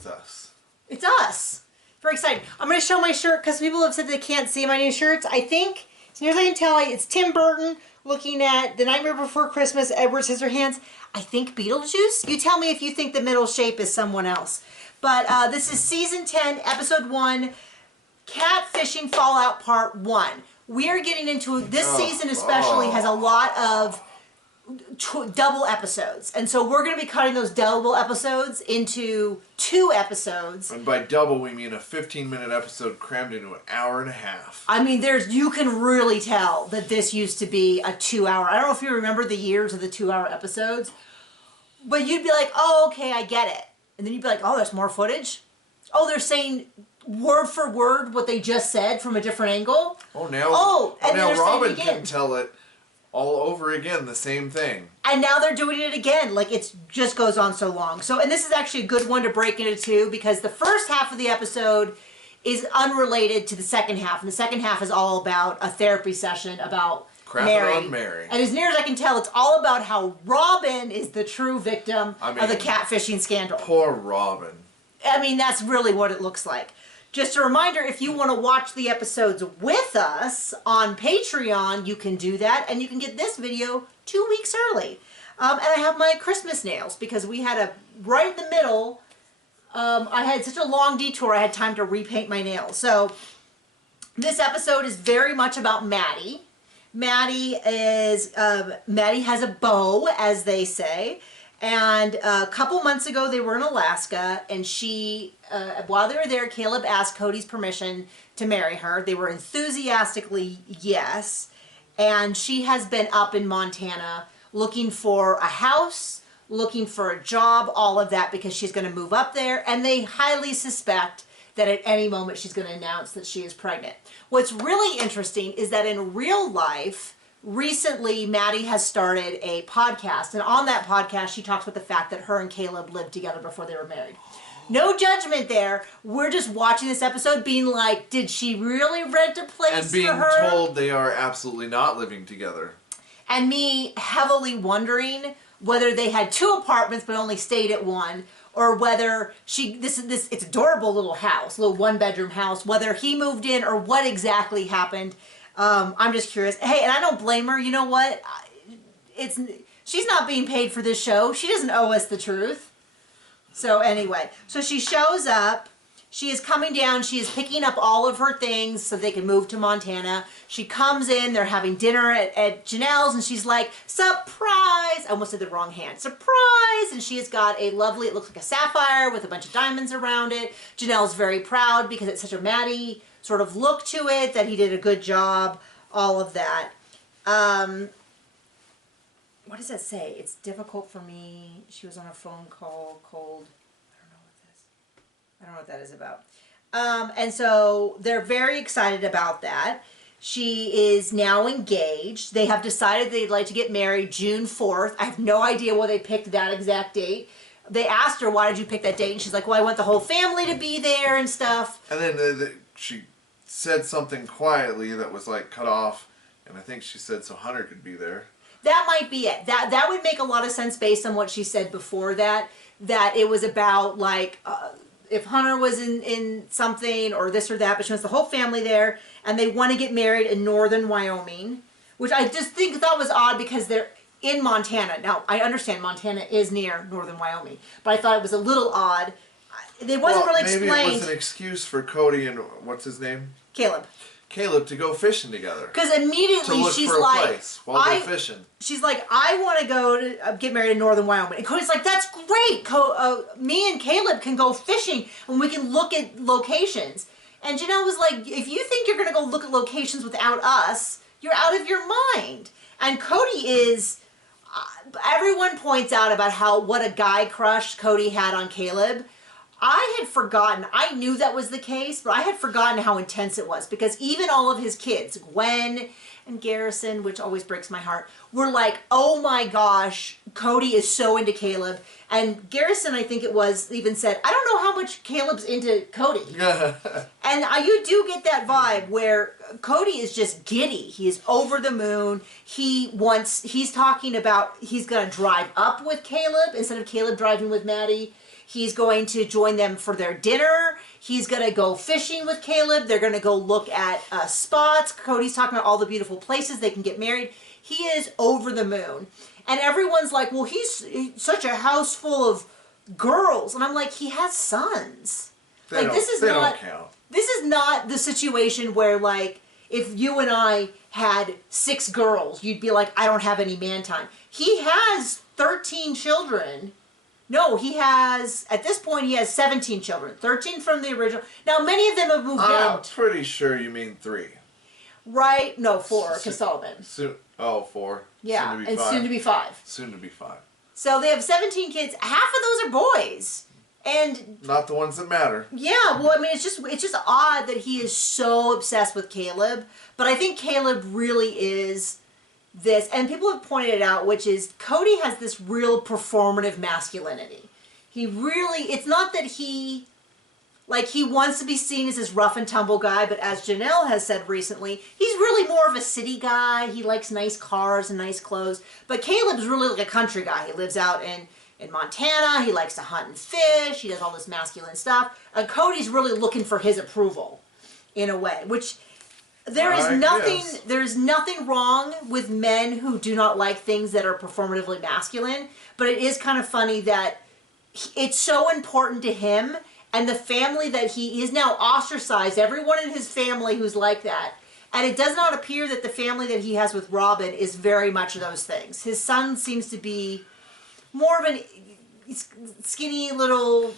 It's us. It's us. Very excited. I'm going to show my shirt because people have said they can't see my new shirts. I think, as near as I can tell, it's Tim Burton looking at The Nightmare Before Christmas, Edward Scissorhands. I think Beetlejuice. You tell me if you think the middle shape is someone else. But this is Season 10, Episode 1, Catfishing Fallout Part 1. We are getting into, this season especially has a lot of double episodes, and so we're going to be cutting those double episodes into 2 episodes. And by double we mean a 15-minute episode crammed into an hour and a half. I mean, you can really tell that this used to be a 2-hour. I don't know if you remember the years of the 2-hour episodes, but you'd be like, oh, okay, I get it. And then you'd be like, oh, there's more footage. Oh, they're saying word for word what they just said from a different angle. And now Robin can tell it all over again, the same thing. And now they're doing it again. Like, it just goes on so long. So, and this is actually a good one to break into 2 because the first half of the episode is unrelated to the second half. And the second half is all about a therapy session about Mary. On Mary. And as near as I can tell, it's all about how Robin is the true victim of the catfishing scandal. Poor Robin. I mean, that's really what it looks like. Just a reminder, if you want to watch the episodes with us on Patreon, you can do that. And you can get this video 2 weeks early. And I have my Christmas nails because we had right in the middle, I had such a long detour, I had time to repaint my nails. So this episode is very much about Maddie. Maddie has a beau, as they say. And a couple months ago, they were in Alaska, and she, while they were there, Caleb asked Cody's permission to marry her. They were enthusiastically yes, and she has been up in Montana looking for a house, looking for a job, all of that, because she's going to move up there, and they highly suspect that at any moment she's going to announce that she is pregnant. What's really interesting is that in real life, recently, Maddie has started a podcast, and on that podcast, she talks about the fact that her and Caleb lived together before they were married. No judgment there. We're just watching this episode being like, did she really rent a place for her? And being told they are absolutely not living together. And me heavily wondering whether they had 2 apartments but only stayed at one, or whether it's adorable little house, little 1-bedroom house, whether he moved in or what exactly happened. I'm just curious. Hey, and I don't blame her. You know what? She's not being paid for this show. She doesn't owe us the truth. So anyway, so she shows up. She is coming down. She is picking up all of her things so they can move to Montana. She comes in. They're having dinner at Janelle's, and she's like, surprise! I almost did the wrong hand. Surprise! And she has got a lovely, it looks like a sapphire with a bunch of diamonds around it. Janelle's very proud because it's such a Maddie sort of look to it, that he did a good job, all of that. What does that say? It's difficult for me. She was on a phone call, cold. I don't know what that is about. And so they're very excited about that. She is now engaged. They have decided they'd like to get married June 4th. I have no idea why they picked that exact date. They asked her, why did you pick that date? And she's like, well, I want the whole family to be there and stuff. And then she said something quietly that was like cut off. And I think she said so Hunter could be there. That might be it. That would make a lot of sense based on what she said before that it was about like... if Hunter was in something or this or that, but she wants the whole family there, and they want to get married in northern Wyoming, which I just thought was odd because they're in Montana. Now, I understand Montana is near northern Wyoming, but I thought it was a little odd. It wasn't really explained. Maybe it was an excuse for Cody and, what's his name? Caleb to go fishing together. Because immediately she's like, place while they're fishing. She's like, I want to go to get married in northern Wyoming. And Cody's like, that's great. Me and Caleb can go fishing and we can look at locations. And Janelle was like, if you think you're going to go look at locations without us, you're out of your mind. And Cody is, everyone points out about what a guy crush Cody had on Caleb. I had forgotten, I knew that was the case, but I had forgotten how intense it was because even all of his kids, Gwen and Garrison, which always breaks my heart, were like, oh my gosh, Cody is so into Caleb. And Garrison, I think it was, even said, I don't know how much Caleb's into Cody. And you do get that vibe where Cody is just giddy. He is over the moon. He's talking about he's going to drive up with Caleb instead of Caleb driving with Maddie. He's going to join them for their dinner. He's going to go fishing with Caleb. They're going to go look at spots. Cody's talking about all the beautiful places they can get married. He is over the moon. And everyone's like, well, he's such a house full of girls. And I'm like, he has sons. They don't count. This is not the situation where, like, if you and I had 6 girls, you'd be like, I don't have any man time. He has 13 children. No, he has, at this point, he has 17 children. 13 from the original. Now, many of them have moved out. I'm pretty sure you mean 3. Right? No, 4, because Solomon. 4. Yeah, soon to be and 5. soon to be 5. Soon to be 5. So they have 17 kids. Half of those are boys. And not the ones that matter. yeah, well, I mean, it's just odd that he is so obsessed with Caleb. But I think Caleb really is this, and people have pointed it out, which is Cody has this real performative masculinity. He really, it's not that he wants to be seen as this rough and tumble guy, but as Janelle has said recently, he's really more of a city guy. He likes nice cars and nice clothes. But Caleb's really like a country guy. He lives out in Montana. He likes to hunt and fish. He does all this masculine stuff. And Cody's really looking for his approval in a way, which there's nothing wrong with men who do not like things that are performatively masculine, but it is kind of funny that it's so important to him and the family that he is now ostracized, everyone in his family who's like that. And it does not appear that the family that he has with Robin is very much of those things. His son seems to be more of an skinny little,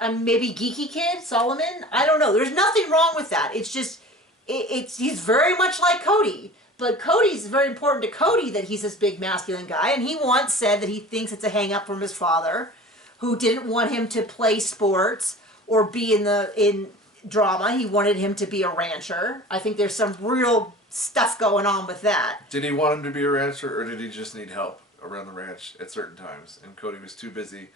maybe geeky kid, Solomon. I don't know. There's nothing wrong with that. It's just, he's very much like Cody. But Cody's very important to Cody that he's this big masculine guy. And he once said that he thinks it's a hang up from his father, who didn't want him to play sports or be in drama. He wanted him to be a rancher. I think there's some real stuff going on with that. Did he want him to be a rancher, or did he just need help around the ranch at certain times, and Cody was too busy?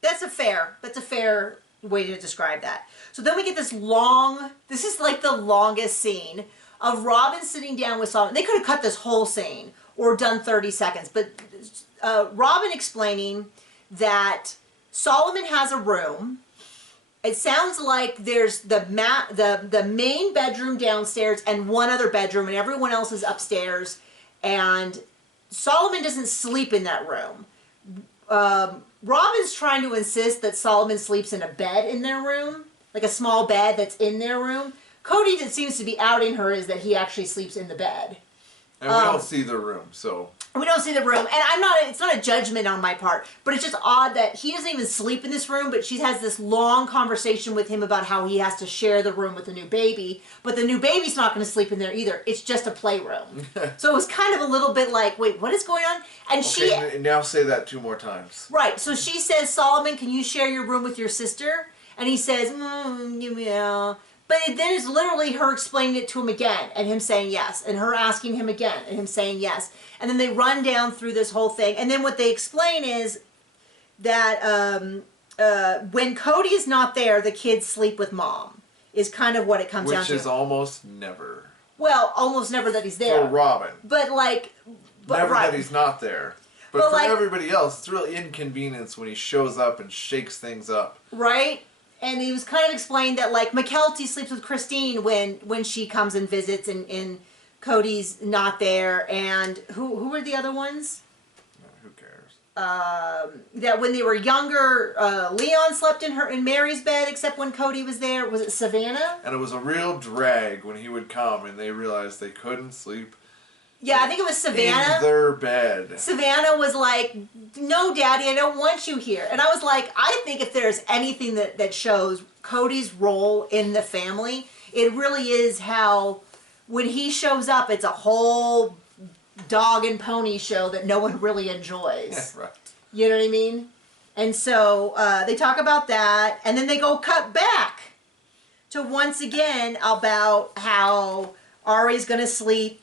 That's a fair way to describe that. So then we get this is like the longest scene of Robin sitting down with Solomon. They could have cut this whole scene or done 30 seconds, but Robin explaining that Solomon has a room. It sounds like there's the main bedroom downstairs and one other bedroom, and everyone else is upstairs. And Solomon doesn't sleep in that room. Robin's trying to insist that Solomon sleeps in a bed in their room, like a small bed that's in their room. Cody that seems to be outing her is that he actually sleeps in the bed. And we don't see the room, so. We don't see the room, and it's not a judgment on my part, but it's just odd that he doesn't even sleep in this room, but she has this long conversation with him about how he has to share the room with the new baby, but the new baby's not going to sleep in there either. It's just a playroom. So it was kind of a little bit like, wait, what is going on? And okay, now say that 2 more times. Right, so she says, Solomon, can you share your room with your sister? And he says, yeah. But then it's literally her explaining it to him again, and him saying yes, and her asking him again, and him saying yes. And then they run down through this whole thing. And then what they explain is that when Cody is not there, the kids sleep with mom, is kind of what it comes down to. Which is almost never. Well, almost never that he's there. For Robin. But never right. that he's not there. But for everybody else, it's really inconvenience when he shows up and shakes things up. Right? And he was kind of explained that, like, McKelty sleeps with Christine when she comes and visits, and Cody's not there. And who were the other ones? Who cares? That when they were younger, Leon slept in Mary's bed, except when Cody was there. Was it Savannah? And it was a real drag when he would come, and they realized they couldn't sleep. Yeah, I think it was Savannah. In their bed. Savannah was like, no, Daddy, I don't want you here. And I was like, I think if there's anything that shows Cody's role in the family, it really is how when he shows up, it's a whole dog and pony show that no one really enjoys. Yeah, right. You know what I mean? And so they talk about that, and then they go cut back to once again about how Ari's going to sleep.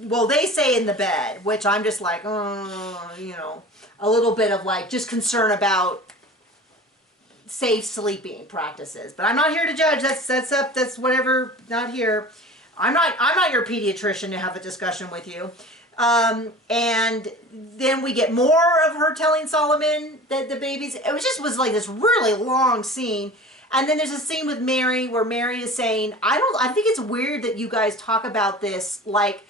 Well, they say in the bed, which I'm just like, a little bit of like just concern about safe sleeping practices. But I'm not here to judge. That's whatever. Not here. I'm not your pediatrician to have a discussion with you. And then we get more of her telling Solomon that the babies, it was like this really long scene. And then there's a scene with Mary where Mary is saying, I think it's weird that you guys talk about this like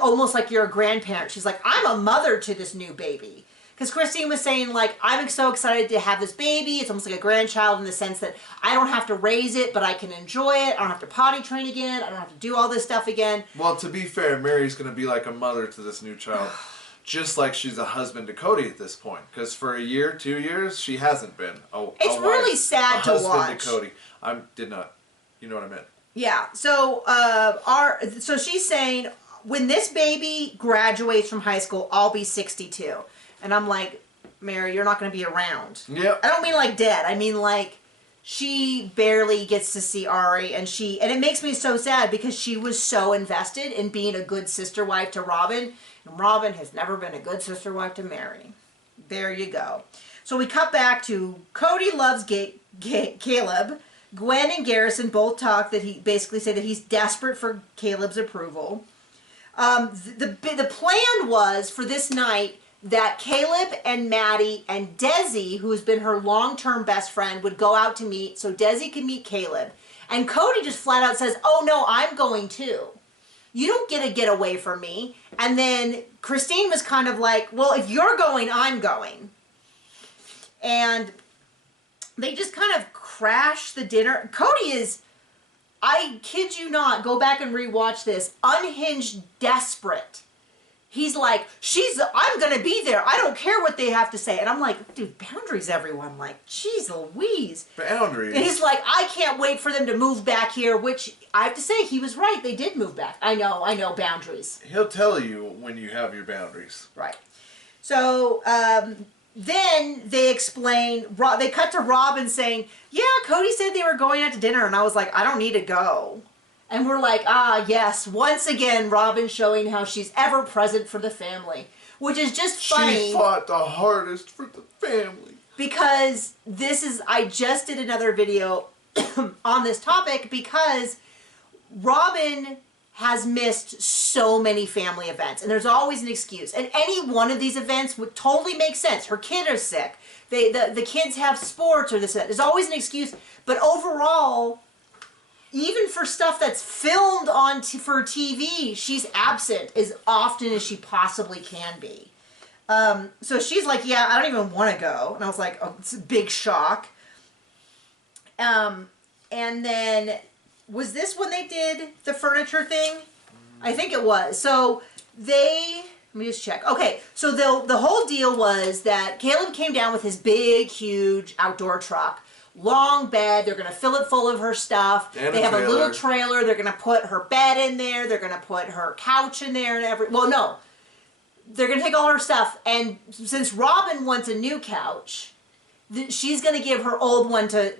almost like you're a grandparent. She's like, I'm a mother to this new baby. Because Christine was saying, like, I'm so excited to have this baby. It's almost like a grandchild in the sense that I don't have to raise it, but I can enjoy it. I don't have to potty train again. I don't have to do all this stuff again. Well, to be fair, Mary's going to be like a mother to this new child. Just like she's a husband to Cody at this point. Because for a year, 2 years, she hasn't been. It's really sad to watch. A husband to Cody. You know what I meant. Yeah. So, so she's saying, when this baby graduates from high school, I'll be 62. And I'm like, Mary, you're not going to be around. Yep. I don't mean like dead. I mean like she barely gets to see Ari, and it makes me so sad because she was so invested in being a good sister wife to Robin, and Robin has never been a good sister wife to Mary. There you go. So we cut back to Cody loves Caleb. Gwen and Garrison both talk that he basically say that he's desperate for Caleb's approval. The plan was for this night that Caleb and Maddie and Desi, who has been her long-term best friend, would go out to meet so Desi could meet Caleb. And Cody just flat out says, oh no, I'm going too. You don't get away from me. And then Christine was kind of like, well, if you're going, I'm going. And they just kind of crash the dinner. Cody is, I kid you not, go back and rewatch this, unhinged, desperate. He's like, I'm going to be there. I don't care what they have to say. And I'm like, dude, boundaries, everyone. Like, jeez Louise. Boundaries. And he's like, I can't wait for them to move back here, which I have to say, he was right. They did move back. I know, boundaries. He'll tell you when you have your boundaries. Right. So, then they explain, they cut to Robin saying, yeah, Cody said they were going out to dinner. And I was like, I don't need to go. And we're like, yes, once again, Robin showing how she's ever present for the family. Which is just funny. She fought the hardest for the family. Because I just did another video on this topic because Robin has missed so many family events. And there's always an excuse. And any one of these events would totally make sense. Her kid is sick. The kids have sports or this. There's always an excuse. But overall, even for stuff that's filmed for TV, she's absent as often as she possibly can be. So she's like, yeah, I don't even want to go. And I was like, oh, it's a big shock. And then, was this when they did the furniture thing? I think it was. So let me just check. Okay, so the whole deal was that Caleb came down with his big, huge outdoor truck. Long bed, they're going to fill it full of her stuff. They have a little trailer. They're going to put her bed in there. They're going to put her couch in there and well, no. They're going to take all her stuff. And since Robin wants a new couch, she's going to give her old one to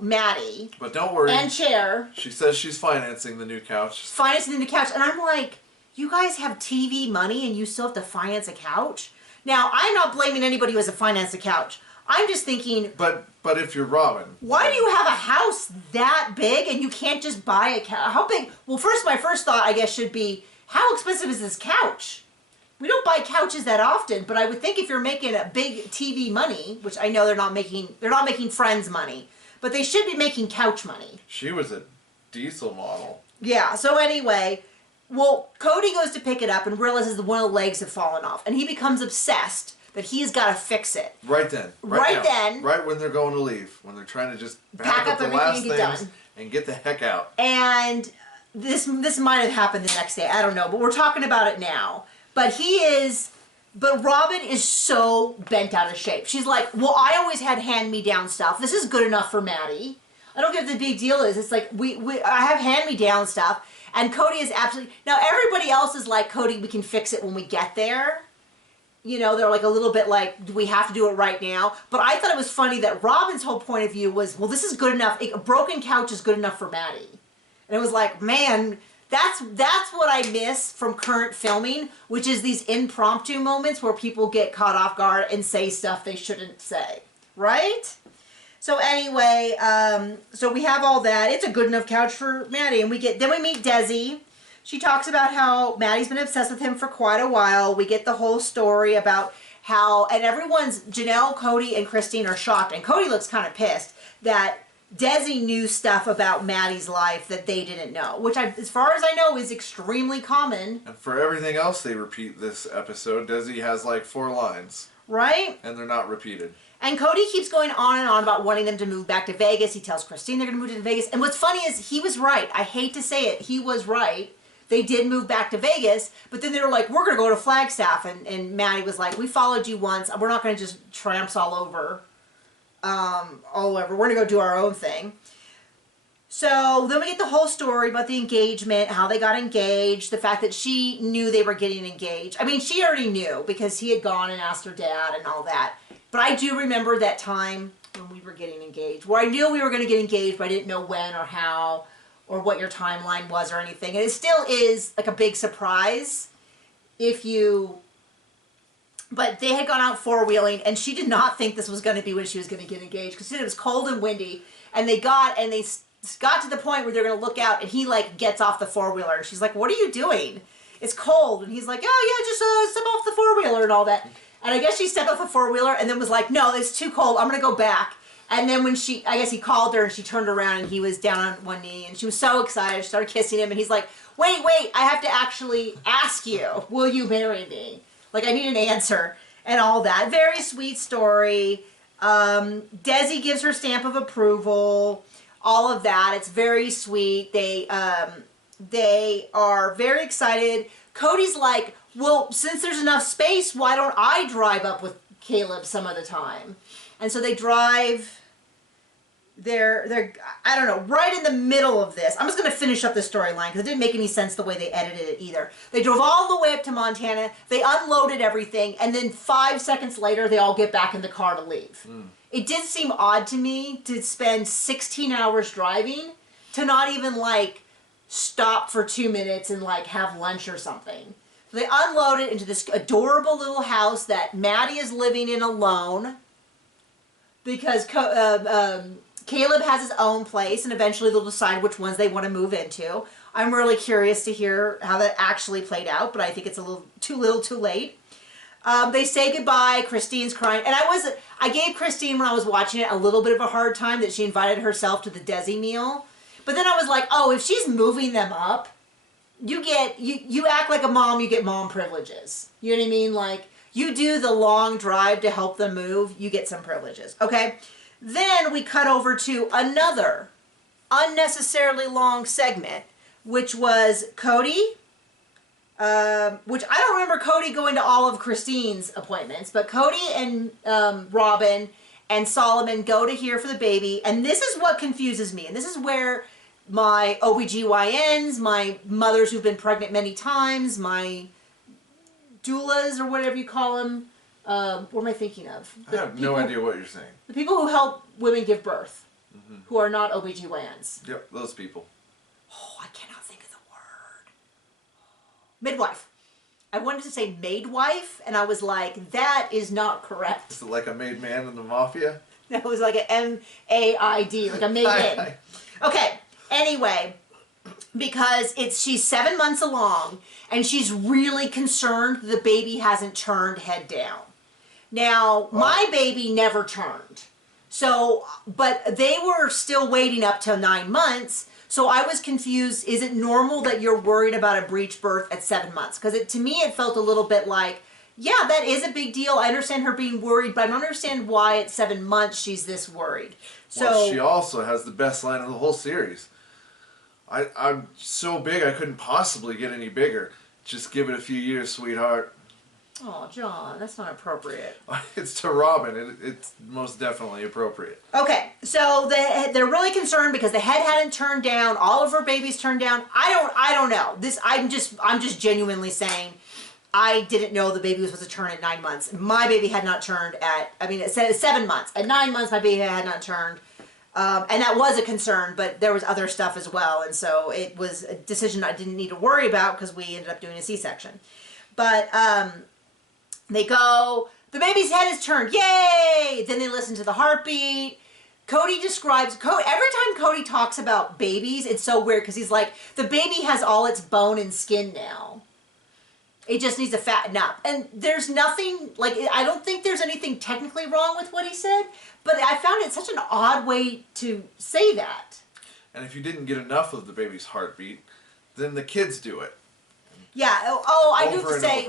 Maddie. But don't worry. And chair. She says she's financing the new couch. She's financing the new couch. And I'm like, you guys have TV money and you still have to finance a couch? Now, I'm not blaming anybody who has to finance a couch. I'm just thinking... But if you're Robin... Why do you have a house that big and you can't just buy a couch? How big... Well, my first thought, I guess, should be, how expensive is this couch? We don't buy couches that often, but I would think if you're making a big TV money, which I know they're not making Friends money, but they should be making couch money. She was a diesel model. Yeah, so anyway... Well, Cody goes to pick it up and realizes that one of the legs have fallen off, and he becomes obsessed that he's got to fix it. Right then. Right then. Right when they're going to leave. When they're trying to just pack up the everything last and get things done. And get the heck out. And this might have happened the next day. I don't know. But we're talking about it now. But Robin is so bent out of shape. She's like, well, I always had hand-me-down stuff. This is good enough for Maddie. I don't get what the big deal is. It's like, I have hand-me-down stuff. And Cody is absolutely... Now, everybody else is like, Cody, we can fix it when we get there. You know, they're like a little bit like, do we have to do it right now? But I thought it was funny that Robin's whole point of view was, well, this is good enough. A broken couch is good enough for Maddie. And it was like, man, that's what I miss from current filming, which is these impromptu moments where people get caught off guard and say stuff they shouldn't say. Right? So anyway, so we have all that. It's a good enough couch for Maddie. And then we meet Desi. She talks about how Maddie's been obsessed with him for quite a while. We get the whole story about how, and Janelle, Cody, and Christine are shocked, and Cody looks kind of pissed that Desi knew stuff about Maddie's life that they didn't know, which, as far as I know, is extremely common. And for everything else they repeat this episode, Desi has like 4 lines. Right? And they're not repeated. And Cody keeps going on and on about wanting them to move back to Vegas. He tells Christine they're going to move to Vegas. And what's funny is he was right. I hate to say it. He was right. They did move back to Vegas, but then they were like, we're going to go to Flagstaff. And Maddie was like, we followed you once. We're not going to just tramps all over. We're going to go do our own thing. So then we get the whole story about the engagement, how they got engaged, the fact that she knew they were getting engaged. I mean, she already knew because he had gone and asked her dad and all that. But I do remember that time when we were getting engaged, where I knew we were going to get engaged, but I didn't know when or how or what your timeline was or anything. And it still is like a big surprise but they had gone out 4-wheeling, and she did not think this was going to be when she was going to get engaged, because it was cold and windy, and they got to the point where they're going to look out, and he like gets off the 4-wheeler, and she's like, what are you doing? It's cold. And he's like, oh yeah, just step off the 4-wheeler and all that. And I guess she stepped off the 4-wheeler and then was like, no, it's too cold. I'm going to go back. And then when I guess he called her and she turned around and he was down on one knee and she was so excited. She started kissing him and he's like, wait, I have to actually ask you, will you marry me? Like, I need an answer and all that. Very sweet story. Desi gives her stamp of approval, all of that. It's very sweet. They are very excited. Cody's like, well, since there's enough space, why don't I drive up with Caleb some of the time? And so they drive. They're I don't know, right in the middle of this. I'm just going to finish up the storyline because it didn't make any sense the way they edited it either. They drove all the way up to Montana. They unloaded everything. And then 5 seconds later, they all get back in the car to leave. It did seem odd to me to spend 16 hours driving to not even like stop for 2 minutes and like have lunch or something. So they unload it into this adorable little house that Maddie is living in alone because Caleb has his own place, and eventually they'll decide which ones they want to move into. I'm really curious to hear how that actually played out, but I think it's a little too late. They say goodbye. Christine's crying, and I gave Christine, when I was watching it, a little bit of a hard time that she invited herself to the Desi meal. But then I was like, oh, if she's moving them up, you act like a mom, you get mom privileges. You know what I mean? Like, you do the long drive to help them move, you get some privileges. Okay? Then we cut over to another unnecessarily long segment, which was Cody, which I don't remember Cody going to all of Christine's appointments, but Cody and Robin and Solomon go to here for the baby, and this is what confuses me, and this is where my OBGYNs, my mothers who've been pregnant many times, my doulas or whatever you call them, what am I thinking of? I have no idea what you're saying. The people who help women give birth, who are not OBGYNs. Yep, those people. Oh, I cannot think of the word. Midwife. I wanted to say maidwife, and I was like, that is not correct. Is it like a made man in the mafia? That was like an M-A-I-D, like a maid. Okay, anyway, because she's 7 months along, and she's really concerned the baby hasn't turned head down. Now, my baby never turned. So, but they were still waiting up till 9 months. So I was confused. Is it normal that you're worried about a breech birth at 7 months? Because to me, it felt a little bit like, yeah, that is a big deal. I understand her being worried, but I don't understand why at 7 months she's this worried. So well, she also has the best line of the whole series. I'm so big I couldn't possibly get any bigger. Just give it a few years, sweetheart. Oh, John, that's not appropriate. It's to Robin. It's most definitely appropriate. Okay, so they're really concerned because the head hadn't turned down. All of her babies turned down. I don't know. I'm just genuinely saying, I didn't know the baby was supposed to turn at 9 months. My baby had not turned it said 7 months. At 9 months, my baby had not turned. And that was a concern, but there was other stuff as well. And so it was a decision I didn't need to worry about because we ended up doing a C-section. But they go, the baby's head is turned, yay! Then they listen to the heartbeat. Cody describes, every time Cody talks about babies, it's so weird because he's like, the baby has all its bone and skin now. It just needs to fatten up. And there's nothing, like, I don't think there's anything technically wrong with what he said, but I found it such an odd way to say that. And if you didn't get enough of the baby's heartbeat, then the kids do it. Yeah, I do have to say,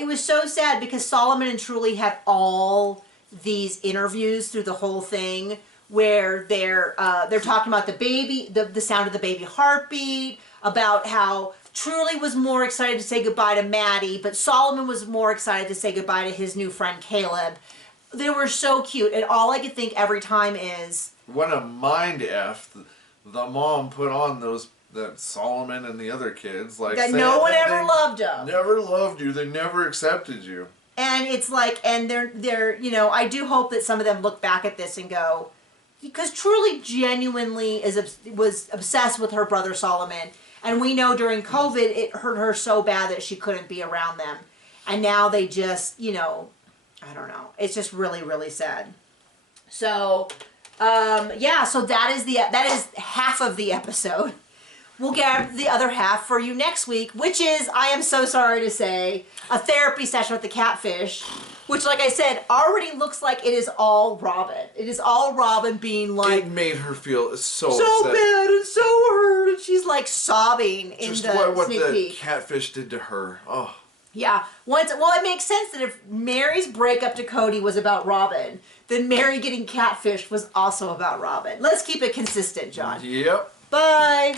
it was so sad because Solomon and Truly had all these interviews through the whole thing where they're talking about the baby, the sound of the baby heartbeat, about how Truly was more excited to say goodbye to Maddie, but Solomon was more excited to say goodbye to his new friend Caleb. They were so cute, and all I could think every time is, what a mind F the mom put on that Solomon and the other kids, like that no one ever loved them. Never loved you. They never accepted you. And it's like, and they're I do hope that some of them look back at this and go, because Truly genuinely was obsessed with her brother Solomon. And we know during COVID, it hurt her so bad that she couldn't be around them. And now they just, I don't know. It's just really, really sad. So, yeah, so that is half of the episode. We'll get the other half for you next week, which is, I am so sorry to say, a therapy session with the Catfish, which, like I said, already looks like it is all Robin. It is all Robin being like... It made her feel so upset. Bad and so hurt, and she's like sobbing in just the what sneak the peek. Catfish did to her. Oh. Yeah. Well, it makes sense that if Mary's breakup to Cody was about Robin, then Mary getting catfished was also about Robin. Let's keep it consistent, John. Yep. Bye.